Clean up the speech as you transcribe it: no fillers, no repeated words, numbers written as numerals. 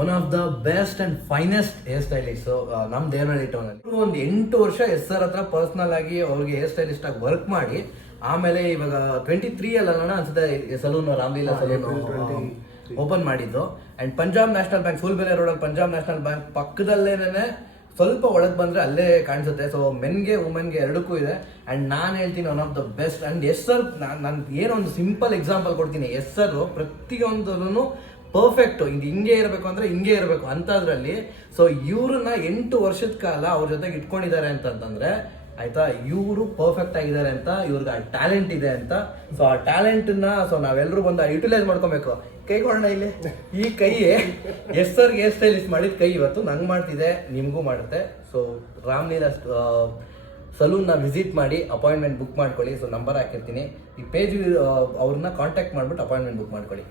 One of the best and finest hair stylist ನಮ್ಮ Devanahalli town ಅಲ್ಲಿ ಒಂದು 8 ವರ್ಷ ಎಸ್ ಸರ್ ಹತ್ರ ಪರ್ಸನಲ್ ಆಗಿ ಅವ್ರಿಗೆ ಹೇರ್ ಸ್ಟೈಲಿಸ್ಟ್ ಆಗಿ ವರ್ಕ್ ಮಾಡಿ ಆಮೇಲೆ ಇವಾಗ 23 ಅಲ್ಲ ಅನ್ಸುತ್ತೆ ಸಲೂನ್ ರಾಮಲೀಲಾ ಸಲೂನ್ ಓಪನ್ ಮಾಡಿದ್ದು. ಅಂಡ್ ಪಂಜಾಬ್ ನ್ಯಾಷನಲ್ ಬ್ಯಾಂಕ್ ಸೂಲ್ಬೆಲೆ ರೋಡಲ್ಲಿ ಪಂಜಾಬ್ ನ್ಯಾಷನಲ್ ಬ್ಯಾಂಕ್ ಪಕ್ಕದಲ್ಲೇನೆ ಸ್ವಲ್ಪ ಒಳಗೆ ಬಂದ್ರೆ ಅಲ್ಲೇ ಕಾಣಿಸುತ್ತೆ. ಸೊ ಮೆನ್ಗೆ ವುಮೆನ್ಗೆ ಎರಡಕ್ಕೂ ಇದೆ. ಅಂಡ್ ನಾನು ಹೇಳ್ತೀನಿ one of the best. And yes sir ನಾನು ಏನೋ ಒಂದು ಸಿಂಪಲ್ ಎಕ್ಸಾಂಪಲ್ ಕೊಡ್ತೀನಿ. ಎಸ್ ಸರ್ ಪ್ರತಿಯೊಂದೂ ಪರ್ಫೆಕ್ಟ್ ಹಿಂಗೆ ಇರಬೇಕು ಅಂದ್ರೆ ಹಿಂಗೆ ಇರಬೇಕು ಅಂತದ್ರಲ್ಲಿ. ಸೊ ಇವ್ರನ್ನ 8 ವರ್ಷದ ಕಾಲ ಅವ್ರ ಜೊತೆಗೆ ಇಟ್ಕೊಂಡಿದ್ದಾರೆ ಅಂತಂದ್ರೆ ಆಯ್ತಾ, ಇವರು ಪರ್ಫೆಕ್ಟ್ ಆಗಿದ್ದಾರೆ ಅಂತ, ಇವ್ರಿಗೆ ಆ ಟ್ಯಾಲೆಂಟ್ ಇದೆ ಅಂತ. ಸೊ ಆ ಟ್ಯಾಲೆಂಟ್ನ ಸೊ ನಾವೆಲ್ಲರೂ ಬಂದು ಯುಟಿಲೈಸ್ ಮಾಡ್ಕೊಬೇಕು. ಕೈ ಕೊಡೋಣ ಇಲ್ಲಿ, ಈ ಕೈ ಎಸ್ ಸರ್ಗೆ ಹೇರ್ ಸ್ಟೈಲಿಸ್ಟ್ ಮಾಡಿದ ಕೈ ಇವತ್ತು ನಂಗೆ ಮಾಡ್ತಿದೆ, ನಿಮಗೂ ಮಾಡುತ್ತೆ. ಸೊ ರಾಮಲೀಲಾ ಸಲೂನ್ನ ವಿಸಿಟ್ ಮಾಡಿ ಅಪಾಯಿಂಟ್ಮೆಂಟ್ ಬುಕ್ ಮಾಡ್ಕೊಳ್ಳಿ. ಸೊ ನಂಬರ್ ಹಾಕಿರ್ತೀನಿ ಈ ಪೇಜ್, ಅವ್ರನ್ನ ಕಾಂಟ್ಯಾಕ್ಟ್ ಮಾಡ್ಬಿಟ್ಟು ಅಪಾಯಿಂಟ್ಮೆಂಟ್ ಬುಕ್ ಮಾಡ್ಕೊಳ್ಳಿ.